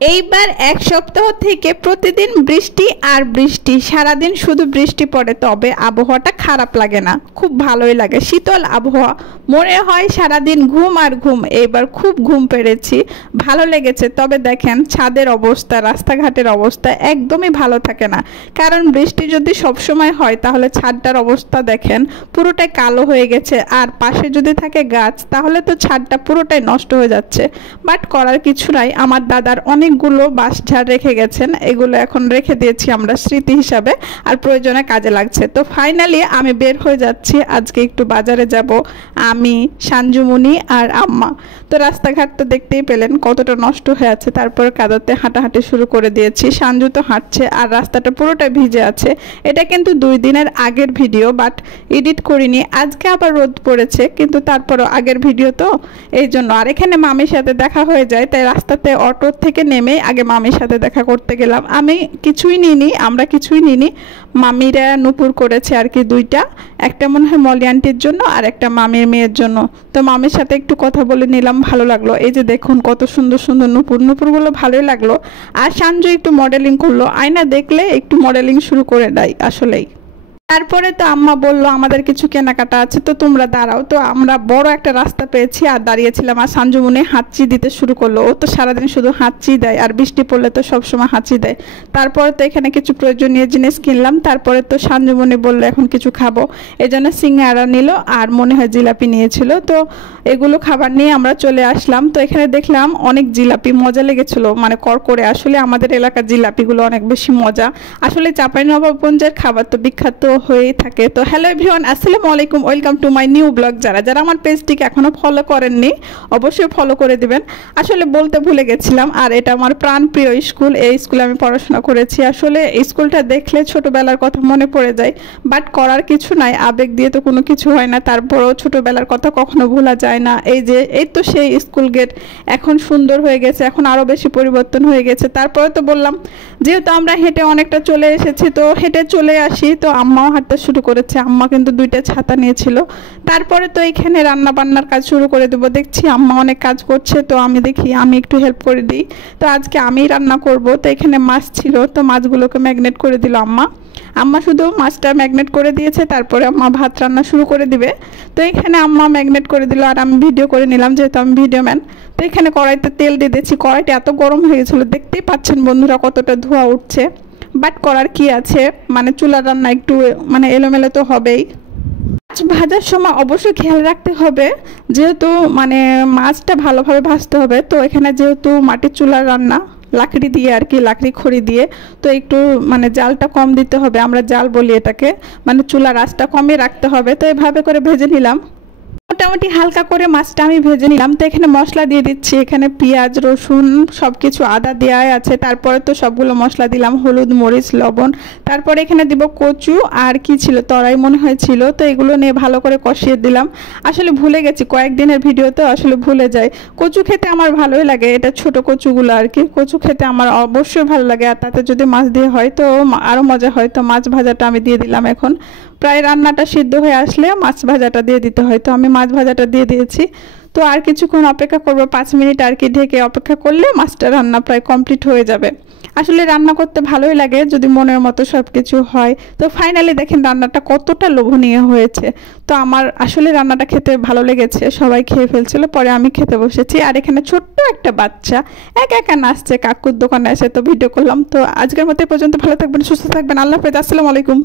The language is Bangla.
এইবার এক সপ্তাহ থেকে প্রতিদিন বৃষ্টি আর বৃষ্টি, সারাদিন শুধু বৃষ্টি পড়ে। তবে আবহাওয়াটা খারাপ লাগে না, খুব ভালোই লাগে, শীতল আবহাওয়া। মনে হয় সারাদিন ঘুম আর ঘুম। এইবার খুব ঘুম পেড়েছি, ভালো লেগেছে। তবে দেখেন ছাদের অবস্থা, রাস্তাঘাটের অবস্থা একদমই ভালো থাকে না। কারণ বৃষ্টি যদি সবসময় হয় তাহলে ছাদটার অবস্থা দেখেন পুরোটাই কালো হয়ে গেছে। আর পাশে যদি থাকে গাছ তাহলে তো ছাদটা পুরোটাই নষ্ট হয়ে যাচ্ছে। বাট করার কিছু নাই, আমার দাদার অনেকগুলো বাঁশঝাড় রেখে গেছেন, এগুলো এখন রেখে দিয়েছি আমরা স্মৃতি হিসাবে, আর প্রয়োজনে কাজে লাগছে। তো ফাইনালি আমি বের হয়ে যাচ্ছি, আজকে একটু বাজারে যাব আমি, সাঞ্জুমণি আর আম্মা। তো রাস্তাঘাট তো দেখতেই পেলেন কতটা নষ্ট হয়ে আছে। তারপর কাদাতে হাঁটাহাঁটি শুরু করে দিয়েছি, সাঞ্জু তো হাঁটছে আর রাস্তাটা পুরোটা ভিজে আছে। এটা কিন্তু 2 দিনের আগের ভিডিও, বাট এডিট করিনি, আজকে আবার রোদ পড়েছে, কিন্তু তারপরও আগের ভিডিও তো এই জন্য। আর এখানে মামির সাথে দেখা হয়ে যায়, তাই রাস্তাতে অটো থেকে নেমে আগে মামির সাথে দেখা করতে গেলাম। আমি কিছুই নিইনি, আমরা কিছুই নিইনি, মামিরা নুপুর করেছে আর কি দুইটা, একটা মনে হয় মলি আন্টির জন্য আর একটা মামির মেয়ের জন্য। তো মামির সাথে একটু কথা বলে নিলাম, ভালো লাগলো। এই যে দেখুন কত সুন্দর সুন্দর নুপুরগুলো ভালোই লাগলো। আর সাঞ্জু একটু মডেলিং করলো, আয়না দেখলে একটু মডেলিং শুরু করে দেয় আসলেই। তারপরে তো আম্মা বললো আমাদের কিছু কেনাকাটা আছে, তো তোমরা দাঁড়াও। তো আমরা বড় একটা রাস্তা পেয়েছি আর দাঁড়িয়েছিলাম, আর সাঞ্জুমনি হাঁচি দিতে শুরু করলো। ও তো সারাদিন শুধু হাঁচি দেয়, আর বৃষ্টি পড়লে তো সবসময় হাঁচি দেয়। তারপরে তো এখানে কিছু প্রয়োজনীয় জিনিস কিনলাম। তারপরে তো সাঞ্জুমনি বললো এখন কিছু খাবো, এই জন্য সিঙ্গারা নিল আর মনে হয় জিলাপি নিয়েছিল। তো এগুলো খাবার নিয়ে আমরা চলে আসলাম। তো এখানে দেখলাম অনেক জিলাপি, মজা লেগেছিলো, মানে করকরে। আসলে আমাদের এলাকার জিলাপিগুলো অনেক বেশি মজা। আসলে চাঁপাইনবাবগঞ্জের খাবার তো বিখ্যাত হয়ে থাকে। তো হ্যালো এভরিওয়ান, আসসালামু আলাইকুম, welcome to my new blog. যারা আমার পেজটিকে এখনও ফলো করেননি অবশ্যই ফলো করে দিবেন। আসলে বলতে ভুলে গেছিলাম, আর এটা আমার প্রাণপ্রিয় স্কুল, এই স্কুলে আমি পড়াশোনা করেছি। আসলে এই স্কুলটা দেখলে ছোটোবেলার কথা মনে পড়ে যায়, বাট করার কিছু নাই, আবেগ দিয়ে তো কোনো কিছু হয় না। তারপরেও ছোটোবেলার কথা কখনো ভোলা যায় না। এই তো সেই স্কুল গেট, এখন সুন্দর হয়ে গেছে, এখন আরও বেশি পরিবর্তন হয়ে গেছে। তারপরে তো বললাম যেহেতু আমরা হেঁটে অনেকটা চলে এসেছি, তো হেঁটে চলে আসি। তো আম্মাও হাঁটতে শুরু করেছে, আম্মা কিন্তু 2টা ছাতা নিয়েছিল। তারপরে তো এখানে রান্না বান্নার কাজ শুরু করে দেবো। দেখছি আম্মা অনেক কাজ করছে, তো আমি দেখি আমি একটু হেল্প করে দিই। তো আজকে আমিই রান্না করব। তো এখানে মাছ ছিল, তো মাছগুলোকে ম্যাগনেট করে দিল আম্মা শুধু মাছটা ম্যাগনেট করে দিয়েছে, তারপরে আম্মা ভাত রান্না শুরু করে দিবে। তো এখানে আম্মা ম্যাগনেট করে দিল আর আমি ভিডিও করে নিলাম, যেহেতু আমি ভিডিও ম্যান। তো এখানে কড়াইতে তেল দিয়ে দিয়েছি, কড়াইটা এত গরম হয়ে গেছিলো, দেখতেই পাচ্ছেন বন্ধুরা কতটা ধোঁয়া উঠছে। বাট করার কি আছে, মানে চুলার রান্না একটু মানে এলোমেলো তো হবেই। মাছ ভাজার সময় অবশ্যই খেয়াল রাখতে হবে, যেহেতু মানে মাছটা ভালোভাবে ভাজতে হবে। তো এখানে যেহেতু মাটির চুলার রান্না, লাকড়ি দিয়ে আর কি, লাকড়ি খড়ি দিয়ে, তো একটু মানে জালটা কম দিতে হবে, আমরা জাল বলি এটাকে, মানে চুলার আঁচটা কমই রাখতে হবে। তো এভাবে করে ভেজে নিলাম, মোটামুটি হালকা করে মাছটা আমি ভেজে নিলাম। তো এখানে মশলা দিয়ে দিচ্ছি, এখানে পেঁয়াজ রসুন সব কিছু আদা দেওয়াই আছে। তারপরে তো সবগুলো মশলা দিলাম, হলুদ মরিচ লবণ। তারপরে এখানে দিব কচু আর কি ছিল, তরাই মনে হয়েছিল। তো এগুলো নিয়ে ভালো করে কষিয়ে দিলাম। আসলে ভুলে গেছি, কয়েকদিনের ভিডিও তো আসলে ভুলে যায়। কচু খেতে আমার ভালোই লাগে, এটা ছোট কচুগুলো আর কি, কচু খেতে আমার অবশ্যই ভালো লাগে। আর তাতে যদি মাছ দিয়ে হয় তো আরও মজা হয়। তো মাছ ভাজাটা আমি দিয়ে দিলাম। এখন প্রায় রান্নাটা সিদ্ধ হয়ে আসলে মাছ ভাজাটা দিয়ে দিতে হয়, তো আমি মাছ ভাজাটা দিয়ে দিয়েছি। তো আর কিছুক্ষণ অপেক্ষা করবো, 5 মিনিট আর কি, ঢেকে অপেক্ষা করলে মাছটা রান্না প্রায় কমপ্লিট হয়ে যাবে। আসলে রান্না করতে ভালোই লাগে যদি মনের মতো সব কিছু হয়। তো ফাইনালি দেখেন রান্নাটা কতটা লোভনীয় হয়েছে। তো আমার আসলে রান্নাটা খেতে ভালো লেগেছে, সবাই খেয়ে ফেলছিল, পরে আমি খেতে বসেছি। আর এখানে ছোট্ট একটা বাচ্চা একা একা নাচছে, কাকুর দোকানে এসে তো ভিডিও করলাম। তো আজকের মতো পর্যন্ত, ভালো থাকবেন, সুস্থ থাকবেন, আল্লাহ হাফেজ, আসসালামু আলাইকুম।